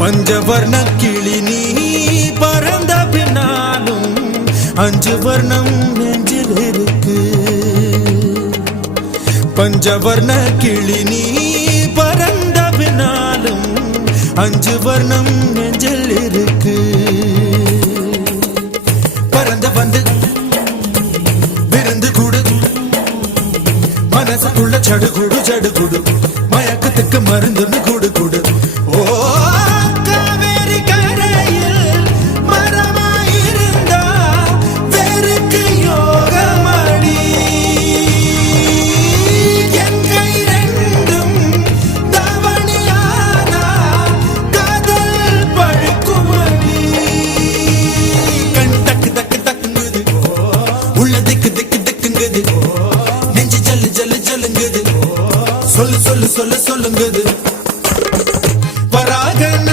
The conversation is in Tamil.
பஞ்சவர்ண கிளி நீ பறந்த பின்னாலும் 5 வர்ணம் நெஞ்சில் இருக்கு. பஞ்சவர்ண கிளி நீ பறந்த பின்னாலும் 5 வர்ணம் நெஞ்சில் இருக்கு. பறந்து வந்து விருந்து கூடு, மனசுக்குள்ள சடுகுடு சடுகுடு, மயக்கத்துக்கு மருந்துன்னு கூடு கூடு.